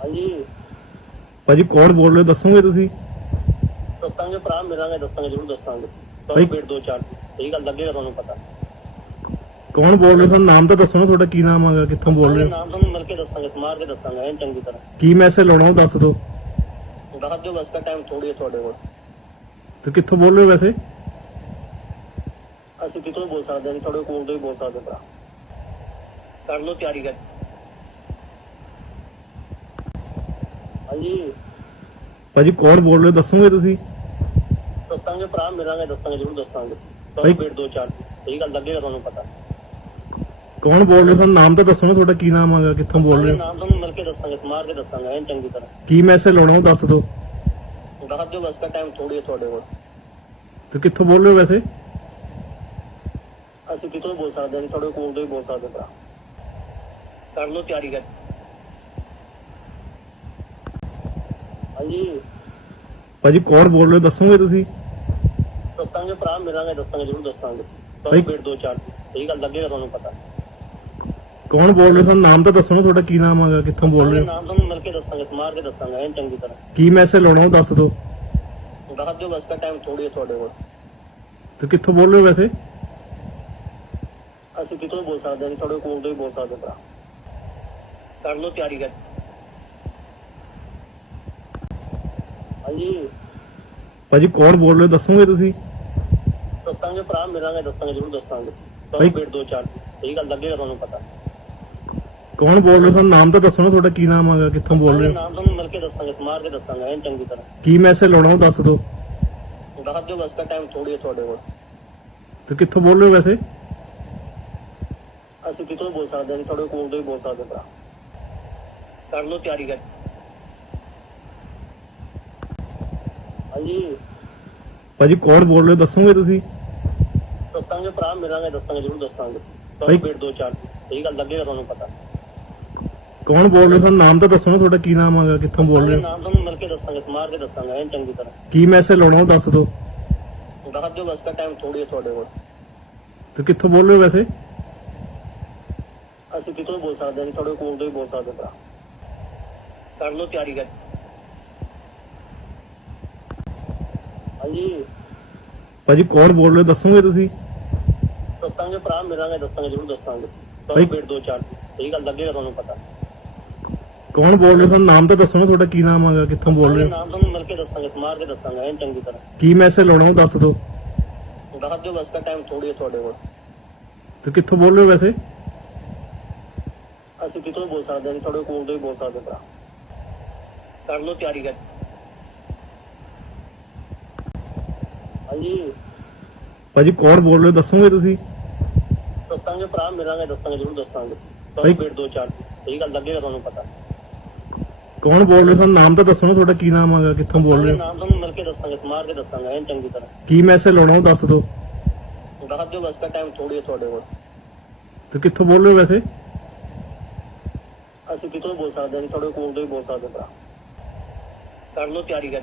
ਹਾਂਜੀ। ਭਾਜੀ ਕੌਣ ਬੋਲ ਰਹੇ? ਹੋ ਦੱਸੋਗੇ ਤੁਸੀਂ? ਦੱਸਾਂਗੇ ਭਰਾ ਮਿਲਾਂਗੇ ਦੱਸਾਂਗੇ ਜ਼ਰੂਰ ਦੱਸਾਂਗੇ। ਭਾਈ- ਤੁਹਾਨੂੰ ਦੋ ਚਾਰ ਸਹੀ ਗੱਲ ਲੱਗੇਗਾ ਤੁਹਾਨੂੰ ਪਤਾ। ਕੌਣ ਬੋਲ ਰਹੇ? ਹੋ ਤੁਹਾਨੂੰ ਨਾਮ ਤਾਂ ਦੱਸੋ ਨਾ ਤੁਹਾਡਾ ਕੀ ਨਾਮ ਹੈਗਾ ਕਿੱਥੋਂ ਬੋਲ ਰਹੇ ਹੋ? ਨਾਮ ਤੁਹਾਨੂੰ ਮਿਲ ਕੇ ਦੱਸਾਂਗੇ ਸਮਾਰ ਕੇ ਦੱਸਾਂਗੇ ਐਨ ਚੰਗੀ ਤਰ੍ਹਾਂ। ਕੀ ਮੈਸੇਜ ਲਾਉਣਾ ਉਹ ਦੱਸ ਦਿਓ। ਦੱਸ ਦਿਓ ਬਸ ਦਾ ਟਾਈਮ ਥੋੜੀ ਹੈ ਤੁਹਾਡੇ ਕੋਲ। ਤੇ ਕਿੱਥੋਂ ਬੋਲ ਰਹੇ ਹੋ ਵੈਸੇ? ਅਸੀਂ ਕਿਤੋਂ ਬੋਲ ਸਕਦੇ ਹਾਂ? ਜੀ, ਤੁਹਾਡੇ ਕੋਲ ਤੋਂ ਹੀ ਬੋਲ ਸਕਦੇ ਭਰਾ। ਕਰ ਲਓ ਤਿਆਰੀ ਕਰ ਹਾਂਜੀ। ਭਾਜੀ ਕੌਣ ਬੋਲ ਰਹੇ? ਹੋ ਦੱਸੋਗੇ ਤੁਸੀਂ? ਦੱਸਾਂਗੇ ਭਰਾ ਮਿਲਾਂਗੇ ਦੱਸਾਂਗੇ ਜ਼ਰੂਰ ਦੱਸਾਂਗੇ। ਭਾਈ- ਤੁਹਾਨੂੰ ਵੇਟ ਦੋ ਚਾਰ ਸਹੀ ਗੱਲ ਲੱਗੇਗਾ ਤੁਹਾਨੂੰ ਪਤਾ। ਕੌਣ ਬੋਲ ਰਹੇ? ਹੋ ਤੁਹਾਨੂੰ ਨਾਮ ਤਾਂ ਦੱਸੋ ਨਾ ਤੁਹਾਡਾ ਕੀ ਨਾਮ ਹੈਗਾ? ਕਿੱਥੋਂ ਬੋਲ ਰਹੇ ਹੋ? ਨਾਮ ਤੁਹਾਨੂੰ ਮਿਲ ਕੇ ਦੱਸਾਂਗੇ ਸਮਾਰ ਕੇ ਦੱਸਾਂਗੇ ਐਨ ਚੰਗੀ ਤਰ੍ਹਾਂ। ਕੀ ਮੈਸੇਜ ਲਾਉਣਾ ਉਹ ਦੱਸ ਦਿਓ। ਦੱਸ ਦਿਓ ਬਸ ਦਾ ਟਾਈਮ ਥੋੜੀ ਹੈ ਤੁਹਾਡੇ ਕੋਲ। ਤੇ ਕਿੱਥੋਂ ਬੋਲ ਰਹੇ ਹੋ ਵੈਸੇ? ਅਸੀਂ ਕਿਤੋਂ ਬੋਲ ਸਕਦੇ ਹਾਂ? ਜੀ, ਤੁਹਾਡੇ ਕੋਲ ਤੋਂ ਹੀ ਬੋਲ ਸਕਦੇ ਭਰਾ। ਕਰ ਲਓ ਤਿਆਰੀ ਕਰ ਹਾਂਜੀ। ਭਾਜੀ ਕੌਣ ਬੋਲ ਰਹੇ ਹੋ? ਦੱਸੋਗੇ ਤੁਸੀਂ? ਦੱਸਾਂਗੇ ਭਰਾ ਮਿਲਾਂਗੇ ਦੱਸਾਂਗੇ ਜ਼ਰੂਰ ਦੱਸਾਂਗੇ। ਭਾਈ- ਤੁਹਾਨੂੰ ਵੇਟ ਦੋ ਚਾਰ ਸਹੀ ਗੱਲ ਲੱਗੇਗਾ ਤੁਹਾਨੂੰ ਪਤਾ। ਕੌਣ ਬੋਲ ਰਹੇ? ਹੋ ਨਾਮ ਤਾਂ ਦੱਸੋ ਨਾ ਤੁਹਾਡਾ ਕੀ ਨਾਮ ਹੈਗਾ? ਕਿੱਥੋਂ ਬੋਲ ਰਹੇ ਹੋ? ਨਾਮ ਤੁਹਾਨੂੰ ਮਿਲ ਕੇ ਦੱਸਾਂਗੇ ਸਮਾਰ ਕੇ ਦੱਸਾਂਗੇ ਐਨ ਚੰਗੀ ਤਰ੍ਹਾਂ। ਕੀ ਮੈਸੇਜ ਲਾਉਣਾ ਉਹ ਦੱਸ ਦਿਓ। ਦੱਸ ਦਿਓ ਬਸ ਦਾ ਟਾਈਮ ਥੋੜੀ ਹੈ ਤੁਹਾਡੇ ਕੋਲ। ਤੇ ਕਿੱਥੋਂ ਬੋਲ ਰਹੇ ਹੋ ਵੈਸੇ? ਅਸੀਂ ਕਿਤੋਂ ਬੋਲ ਸਕਦੇ ਹਾਂ ਤੁਹਾਡੇ ਕੋਲ ਤੋਂ ਹੀ ਬੋਲ ਸਕਦੇ ਭਰਾ। ਕਰ ਲਓ ਤਿਆਰੀ ਕਰ ਹਾਂਜੀ। ਭਾਜੀ ਕੌਣ ਬੋਲ ਰਹੇ? ਹੋ ਦੱਸੋਗੇ ਤੁਸੀਂ? ਦੱਸਾਂਗੇ ਭਰਾ ਮਿਲਾਂਗੇ ਦੱਸਾਂਗੇ ਜ਼ਰੂਰ ਦੱਸਾਂਗੇ। ਤੁਹਾਨੂੰ ਭਾਈ- ਵੇਟ ਦੋ ਚਾਰ ਸਹੀ ਗੱਲ ਲੱਗੇਗਾ ਤੁਹਾਨੂੰ ਪਤਾ। ਕੌਣ ਬੋਲ ਰਹੇ? ਹੋ ਤੁਹਾਨੂੰ ਨਾਮ ਤਾਂ ਦੱਸੋ ਨਾ ਤੁਹਾਡਾ ਕੀ ਨਾਮ ਹੈਗਾ ਕਿੱਥੋਂ ਬੋਲ ਰਹੇ ਹੋ? ਨਾਮ ਤੁਹਾਨੂੰ ਮਿਲ ਕੇ ਦੱਸਾਂਗੇ ਸਮਾਰ ਕੇ ਦੱਸਾਂਗੇ ਐਨ ਚੰਗੀ ਤਰ੍ਹਾਂ। ਕੀ ਮੈਸੇਜ ਲਾਉਣਾ ਉਹ ਦੱਸ ਦਿਓ। ਦੱਸ ਦਿਓ ਬਸ ਦਾ ਟਾਈਮ ਥੋੜੀ ਹੈ ਤੁਹਾਡੇ ਕੋਲ। ਤੇ ਕਿੱਥੋਂ ਬੋਲ ਰਹੇ ਹੋ ਵੈਸੇ? ਅਸੀਂ ਕਿਤੋਂ ਬੋਲ ਸਕਦੇ ਹਾਂ? ਤੁਹਾਡੇ ਕੋਲ ਤੋਂ ਹੀ ਬੋਲ ਸਕਦੇ ਭਰਾ। ਕਰ ਲਓ ਤਿਆਰੀ ਕਰ ਹਾਂਜੀ। ਭਾਜੀ ਕੌਣ ਬੋਲ ਰਹੇ? ਹੋ ਦੱਸੋਗੇ ਤੁਸੀਂ? ਦੱਸਾਂਗੇ ਭਰਾ ਮਿਲਾਂਗੇ ਦੱਸਾਂਗੇ ਜ਼ਰੂਰ ਦੱਸਾਂਗੇ। ਤੁਹਾਨੂੰ ਭਾਈ- ਵੇਟ ਦੋ ਚਾਰ ਸਹੀ ਗੱਲ ਲੱਗੇਗਾ ਤੁਹਾਨੂੰ ਪਤਾ। ਕੌਣ ਬੋਲ ਰਹੇ? ਹੋ ਤੁਹਾਨੂੰ ਨਾਮ ਤਾਂ ਦੱਸੋ ਨਾ ਤੁਹਾਡਾ ਕੀ ਨਾਮ ਹੈਗਾ? ਕਿੱਥੋਂ ਬੋਲ ਰਹੇ ਹੋ? ਨਾਮ ਤੁਹਾਨੂੰ ਮਿਲ ਕੇ ਦੱਸਾਂਗੇ ਸਮਾਰ ਕੇ ਦੱਸਾਂਗੇ ਐਨ ਚੰਗੀ ਤਰ੍ਹਾਂ। ਕੀ ਮੈਸੇਜ ਲਾਉਣਾ ਉਹ ਦੱਸ ਦਿਓ। ਦੱਸ ਦਿਓ ਬਸ ਦਾ ਟਾਈਮ ਥੋੜੀ ਹੈ ਤੁਹਾਡੇ ਕੋਲ। ਤੇ ਕਿੱਥੋਂ ਬੋਲ ਰਹੇ ਹੋ ਵੈਸੇ? ਅਸੀਂ ਕਿਤੋਂ ਬੋਲ ਸਕਦੇ ਹਾਂ? ਜੀ, ਤੁਹਾਡੇ ਕੋਲ ਤੋਂ ਹੀ ਬੋਲ ਸਕਦੇ ਭਰਾ। ਕਰ ਲਓ ਤਿਆਰੀ ਕਰ ਹਾਂਜੀ। ਭਾਜੀ ਕੌਣ ਬੋਲ ਰਹੇ? ਹੋ ਦੱਸੋਗੇ ਤੁਸੀਂ? ਦੱਸਾਂਗੇ ਭਰਾ ਮਿਲਾਂਗੇ ਦੱਸਾਂਗੇ ਜ਼ਰੂਰ ਦੱਸਾਂਗੇ। ਭਾਈ- ਤੁਹਾਨੂੰ ਵੇਟ ਦੋ ਚਾਰ ਸਹੀ ਗੱਲ ਲੱਗੇਗਾ ਤੁਹਾਨੂੰ ਪਤਾ। ਕੌਣ ਬੋਲ ਰਹੇ? ਹੋ ਤੁਹਾਨੂੰ ਨਾਮ ਤਾਂ ਦੱਸੋ ਨਾ ਤੁਹਾਡਾ ਕੀ ਨਾਮ ਹੈਗਾ ਕਿੱਥੋਂ ਬੋਲ ਰਹੇ ਹੋ? ਨਾਮ ਤੁਹਾਨੂੰ ਮਿਲ ਕੇ ਦੱਸਾਂਗੇ ਸਮਾਰ ਕੇ ਦੱਸਾਂਗੇ ਐਨ ਚੰਗੀ ਤਰ੍ਹਾਂ। ਕੀ ਮੈਸੇਜ ਲਾਉਣਾ ਉਹ ਦੱਸ ਦਿਓ। ਦੱਸ ਦਿਓ ਬਸ ਦਾ ਟਾਈਮ ਥੋੜੀ ਹੈ ਤੁਹਾਡੇ ਕੋਲ। ਤੇ ਕਿੱਥੋਂ ਬੋਲ ਰਹੇ ਹੋ ਵੈਸੇ? ਅਸੀਂ ਕਿਤੋਂ ਬੋਲ ਸਕਦੇ ਹਾਂ? ਤੁਹਾਡੇ ਕੋਲ ਤੋਂ ਹੀ ਬੋਲ ਸਕਦੇ ਭਰਾ। ਕਰ ਲਓ ਤਿਆਰੀ ਕਰ ਹਾਂਜੀ। ਭਾਜੀ ਕੌਣ ਬੋਲ ਰਹੇ? ਹੋ ਦੱਸੋਗੇ ਤੁਸੀਂ? ਦੱਸਾਂਗੇ ਭਰਾ ਮਿਲਾਂਗੇ ਦੱਸਾਂਗੇ ਜ਼ਰੂਰ ਦੱਸਾਂਗੇ। ਭਾਈ- ਤੁਹਾਨੂੰ ਵੇਟ ਦੋ ਚਾਰ ਸਹੀ ਗੱਲ ਲੱਗੇਗਾ ਤੁਹਾਨੂੰ ਪਤਾ। ਕੌਣ ਬੋਲ ਰਹੇ? ਹੋ ਤੁਹਾਨੂੰ ਨਾਮ ਤਾਂ ਦੱਸੋ ਨਾ ਤੁਹਾਡਾ ਕੀ ਨਾਮ ਹੈਗਾ? ਕਿੱਥੋਂ ਬੋਲ ਰਹੇ ਹੋ? ਨਾਮ ਤੁਹਾਨੂੰ ਮਿਲ ਕੇ ਦੱਸਾਂਗੇ ਸਮਾਰ ਕੇ ਦੱਸਾਂਗੇ ਐਨ ਚੰਗੀ ਤਰ੍ਹਾਂ। ਕੀ ਮੈਸੇਜ ਲਾਉਣਾ ਉਹ ਦੱਸ ਦਿਓ। ਦੱਸ ਦਿਓ ਬਸ ਦਾ ਟਾਈਮ ਥੋੜੀ ਹੈ ਤੁਹਾਡੇ ਕੋਲ। ਤੇ ਕਿੱਥੋਂ ਬੋਲ ਰਹੇ ਹੋ ਵੈਸੇ? ਅਸੀਂ ਕਿਤੋਂ ਬੋਲ ਸਕਦੇ ਹਾਂ? ਜੀ, ਤੁਹਾਡੇ ਕੋਲ ਤੋਂ ਹੀ ਬੋਲ ਸਕਦੇ ਭਰਾ। ਕਰ ਲਓ ਤਿਆਰੀ ਕਰ